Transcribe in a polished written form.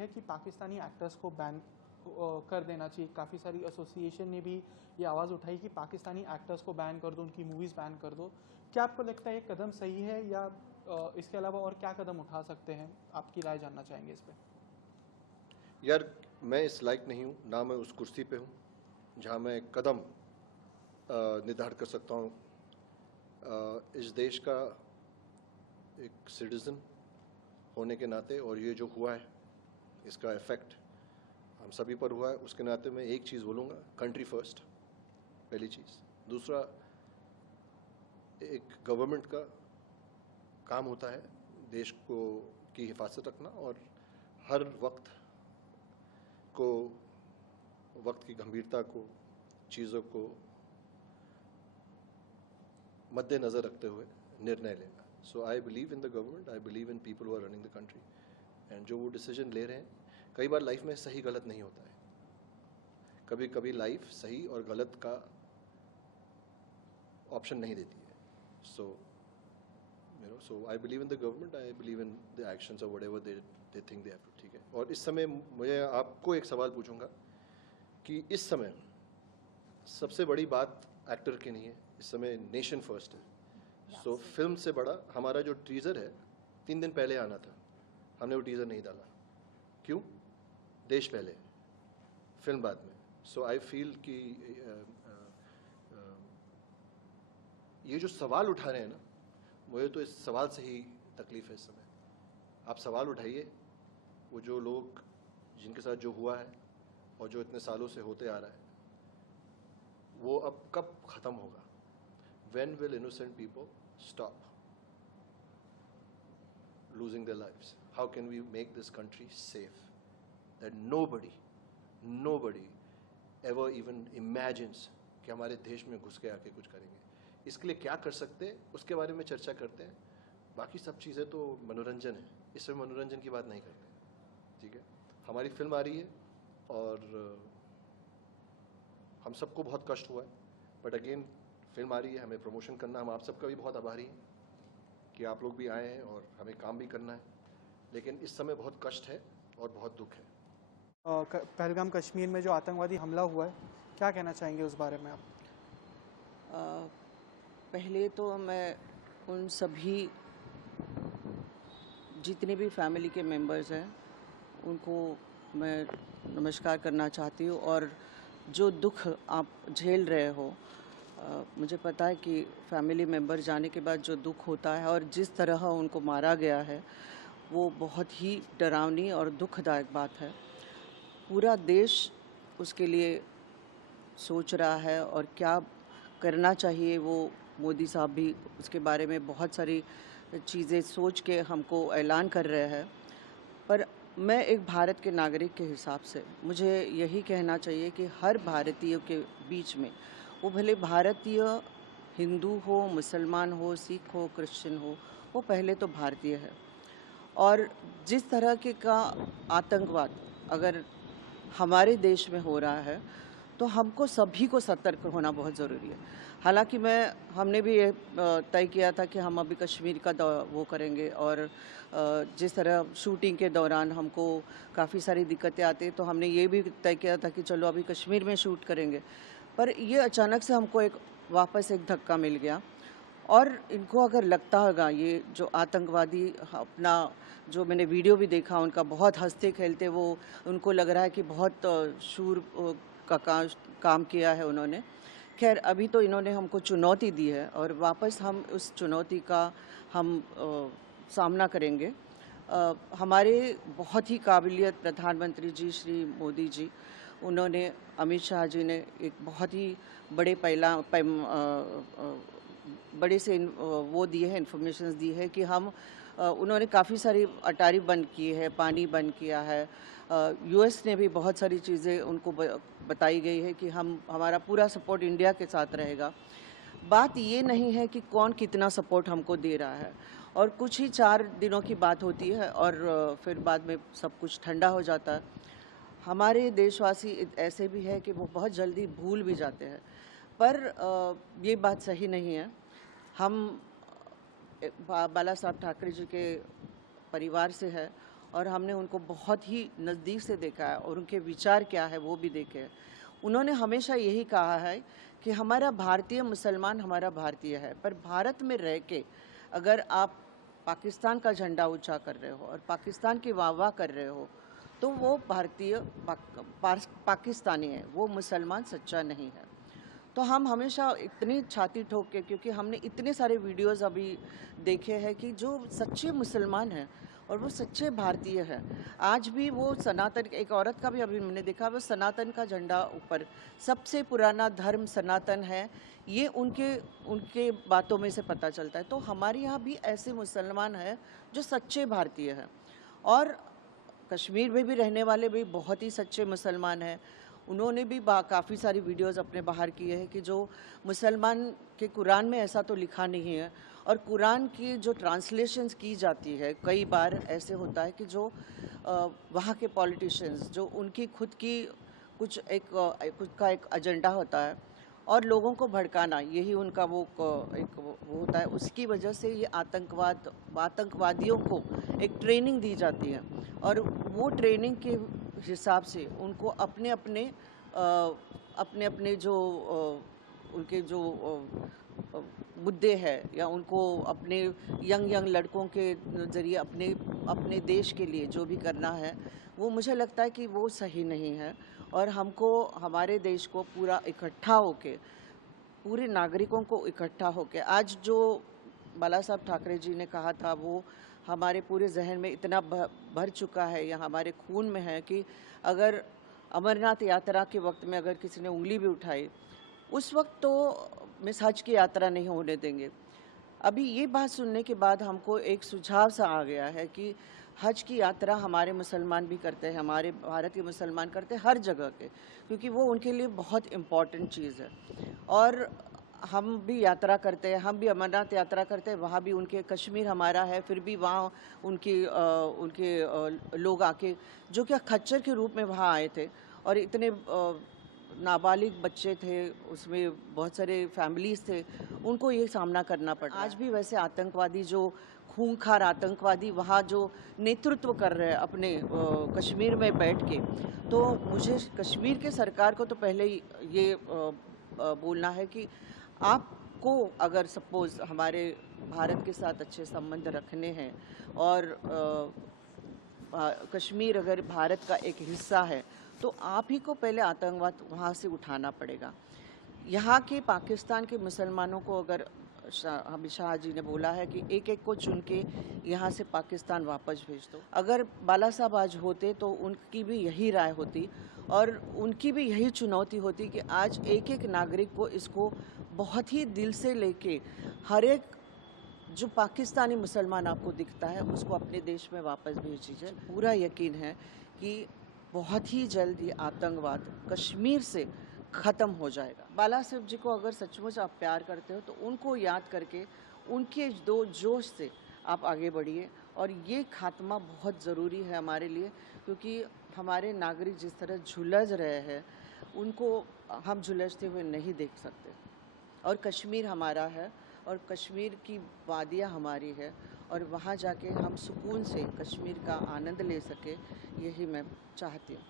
है कि पाकिस्तानी एक्टर्स को बैन कर देना चाहिए। काफ़ी सारी एसोसिएशन ने भी ये आवाज़ उठाई कि पाकिस्तानी एक्टर्स को बैन कर दो, उनकी मूवीज़ बैन कर दो। क्या आपको लगता है ये कदम सही है या इसके अलावा और क्या कदम उठा सकते हैं? आपकी राय जानना चाहेंगे इस पर। यार, मैं इस लायक नहीं हूँ, ना मैं उस कुर्सी पे हूँ जहाँ मैं कदम निर्धारित कर सकता हूँ। इस देश का एक सिटीज़न होने के नाते और ये जो हुआ है इसका इफ़ेक्ट हम सभी पर हुआ है, उसके नाते मैं एक चीज़ बोलूँगा, कंट्री फर्स्ट, पहली चीज़। दूसरा, एक गवर्नमेंट का काम होता है देश को की हिफाजत रखना और हर वक्त की गंभीरता को, चीज़ों को मद्देनज़र रखते हुए निर्णय लेना। So I believe in the government, I believe in people who are running the country, and जो वो डिसीजन ले रहे हैं, कई बार लाइफ में सही गलत नहीं होता है। कभी कभी लाइफ सही और गलत का ऑप्शन नहीं देती है। So I believe in the government, I believe in the actions और whatever they think they have to, ठीक है। और इस समय मैं आपको एक सवाल पूछूंगा कि इस समय सबसे बड़ी बात एक्टर की नहीं है, इस समय नेशन फर्स्ट है। सो फिल्म से बड़ा हमारा जो टीज़र है 3 दिन पहले आना था, हमने वो टीज़र नहीं डाला। क्यों? देश पहले, फिल्म बाद में। सो आई फील कि ये जो सवाल उठा रहे हैं ना, मुझे तो इस सवाल से ही तकलीफ है इस समय। आप सवाल उठाइए, वो जो लोग जिनके साथ जो हुआ है और जो इतने सालों से होते आ रहा है, वो अब कब ख़त्म होगा? When will innocent people stop losing their lives? How can we make this country safe that nobody ever even imagines कि हमारे देश में घुस के आके कुछ करेंगे? इसके लिए क्या कर सकते हैं, उसके बारे में चर्चा करते हैं। बाकी सब चीज़ें तो मनोरंजन है, इसमें मनोरंजन की बात नहीं करते, ठीक है। हमारी फिल्म आ रही है और हम सबको बहुत कष्ट हुआ है, बट अगेन फिल्म आ रही है, हमें प्रमोशन करना, हम आप सबका भी बहुत आभारी हैं कि आप लोग भी आए हैं और हमें काम भी करना है। लेकिन इस समय बहुत कष्ट है और बहुत दुख है। पहलगाम कश्मीर में जो आतंकवादी हमला हुआ है, क्या कहना चाहेंगे उस बारे में आप? पहले तो मैं उन सभी जितने भी फैमिली के मेंबर्स हैं उनको मैं नमस्कार करना चाहती हूँ। और जो दुख आप झेल रहे हो, मुझे पता है कि फैमिली मेंबर जाने के बाद जो दुख होता है और जिस तरह उनको मारा गया है, वो बहुत ही डरावनी और दुखदायक बात है। पूरा देश उसके लिए सोच रहा है और क्या करना चाहिए, वो मोदी साहब भी उसके बारे में बहुत सारी चीज़ें सोच के हमको ऐलान कर रहे हैं। पर मैं एक भारत के नागरिक के हिसाब से मुझे यही कहना चाहिए कि हर भारतीय के बीच में, वो भले भारतीय हिंदू हो, मुसलमान हो, सिख हो, क्रिश्चियन हो, वो पहले तो भारतीय है। और जिस तरह के का आतंकवाद अगर हमारे देश में हो रहा है, तो हमको सभी को सतर्क होना बहुत ज़रूरी है। हालांकि हमने भी ये तय किया था कि हम अभी कश्मीर का वो करेंगे, और जिस तरह शूटिंग के दौरान हमको काफ़ी सारी दिक्कतें आती हैं, तो हमने ये भी तय किया था कि चलो अभी कश्मीर में शूट करेंगे। पर ये अचानक से हमको वापस एक धक्का मिल गया। और इनको अगर लगता होगा, ये जो आतंकवादी अपना, जो मैंने वीडियो भी देखा उनका, बहुत हंसते खेलते, वो उनको लग रहा है कि बहुत शूर का काम किया है उन्होंने। खैर, अभी तो इन्होंने हमको चुनौती दी है और वापस हम उस चुनौती का हम सामना करेंगे। हमारे बहुत ही काबिलियत प्रधानमंत्री जी श्री मोदी जी, उन्होंने, अमित शाह जी ने एक बहुत ही बड़े से वो दिए हैं, इन्फॉर्मेशन दी है कि उन्होंने काफ़ी सारी अटारी बंद की है, पानी बंद किया है। यूएस ने भी बहुत सारी चीज़ें उनको बताई गई है कि हमारा पूरा सपोर्ट इंडिया के साथ रहेगा। बात ये नहीं है कि कौन कितना सपोर्ट हमको दे रहा है, और कुछ ही 4 दिनों की बात होती है और फिर बाद में सब कुछ ठंडा हो जाता है। हमारे देशवासी ऐसे भी है कि वो बहुत जल्दी भूल भी जाते हैं, पर ये बात सही नहीं है। हम बाला साहब ठाकरे जी के परिवार से है, और हमने उनको बहुत ही नज़दीक से देखा है और उनके विचार क्या है वो भी देखे हैं। उन्होंने हमेशा यही कहा है कि हमारा भारतीय मुसलमान हमारा भारतीय है, पर भारत में रह के अगर आप पाकिस्तान का झंडा ऊंचा कर रहे हो और पाकिस्तान की वाह-वाह कर रहे हो तो वो भारतीय पाकिस्तानी है, वो मुसलमान सच्चा नहीं है। तो हम हमेशा इतनी छाती ठोक के, क्योंकि हमने इतने सारे वीडियोस अभी देखे हैं कि जो सच्चे मुसलमान हैं और वो सच्चे भारतीय हैं, आज भी वो सनातन, एक औरत का भी अभी मैंने देखा, वो सनातन का झंडा ऊपर, सबसे पुराना धर्म सनातन है, ये उनके उनके बातों में से पता चलता है। तो हमारे यहाँ भी ऐसे मुसलमान हैं जो सच्चे भारतीय हैं, और कश्मीर में भी रहने वाले भी बहुत ही सच्चे मुसलमान हैं। उन्होंने भी काफ़ी सारी वीडियोस अपने बाहर किए हैं कि जो मुसलमान के कुरान में ऐसा तो लिखा नहीं है, और कुरान की जो ट्रांसलेशंस की जाती है, कई बार ऐसे होता है कि जो वहाँ के पॉलिटिशियंस, जो उनकी खुद की कुछ खुद का एक एजेंडा होता है और लोगों को भड़काना, यही उनका वो वो होता है, उसकी वजह से ये आतंकवादियों को एक ट्रेनिंग दी जाती है, और वो ट्रेनिंग के हिसाब से उनको अपने अपने जो उनके जो मुद्दे हैं, या उनको अपने यंग लड़कों के ज़रिए अपने देश के लिए जो भी करना है, वो मुझे लगता है कि वो सही नहीं है। और हमको हमारे देश को पूरा इकट्ठा होके, पूरे नागरिकों को इकट्ठा होके, आज जो बाला साहब ठाकरे जी ने कहा था वो हमारे पूरे जहन में इतना भर चुका है या हमारे खून में है कि अगर अमरनाथ यात्रा के वक्त में अगर किसी ने उंगली भी उठाई, उस वक्त तो मिस हज की यात्रा नहीं होने देंगे। अभी ये बात सुनने के बाद हमको एक सुझाव सा आ गया है कि हज की यात्रा हमारे मुसलमान भी करते हैं, हमारे भारत के मुसलमान करते हैं हर जगह के, क्योंकि वो उनके लिए बहुत इम्पॉर्टेंट चीज़ है। और हम भी यात्रा करते हैं, हम भी अमरनाथ यात्रा करते हैं, वहाँ भी उनके, कश्मीर हमारा है, फिर भी वहाँ उनके लोग आके, जो कि खच्चर के रूप में वहाँ आए थे, और इतने नाबालिग बच्चे थे, उसमें बहुत सारे फैमिलीज़ थे, उनको ये सामना करना पड़ा। आज भी वैसे आतंकवादी, जो खूंखार आतंकवादी वहाँ जो नेतृत्व कर रहे हैं अपने कश्मीर में बैठ के, तो मुझे कश्मीर के सरकार को तो पहले ही ये बोलना है कि आपको अगर सपोज़ हमारे भारत के साथ अच्छे संबंध रखने हैं, और कश्मीर अगर भारत का एक हिस्सा है, तो आप ही को पहले आतंकवाद वहाँ से उठाना पड़ेगा। यहाँ के पाकिस्तान के मुसलमानों को अगर अमित शाह जी ने बोला है कि एक एक को चुन के यहाँ से पाकिस्तान वापस भेज दो, अगर बाला साहब आज होते तो उनकी भी यही राय होती, और उनकी भी यही चुनौती होती कि आज एक एक नागरिक को इसको बहुत ही दिल से लेके, हर एक जो पाकिस्तानी मुसलमान आपको दिखता है उसको अपने देश में वापस भेज दीजिए। पूरा यकीन है कि बहुत ही जल्द ये आतंकवाद कश्मीर से ख़त्म हो जाएगा। बाला साहब जी को अगर सचमुच आप प्यार करते हो तो उनको याद करके, उनके दो जोश से आप आगे बढ़िए, और ये खात्मा बहुत ज़रूरी है हमारे लिए, क्योंकि हमारे नागरिक जिस तरह झुलस रहे हैं, उनको हम झुलसते हुए नहीं देख सकते। और कश्मीर हमारा है, और कश्मीर की वादियाँ हमारी है, और वहाँ जाके हम सुकून से कश्मीर का आनंद ले सके, यही मैं चाहती हूँ।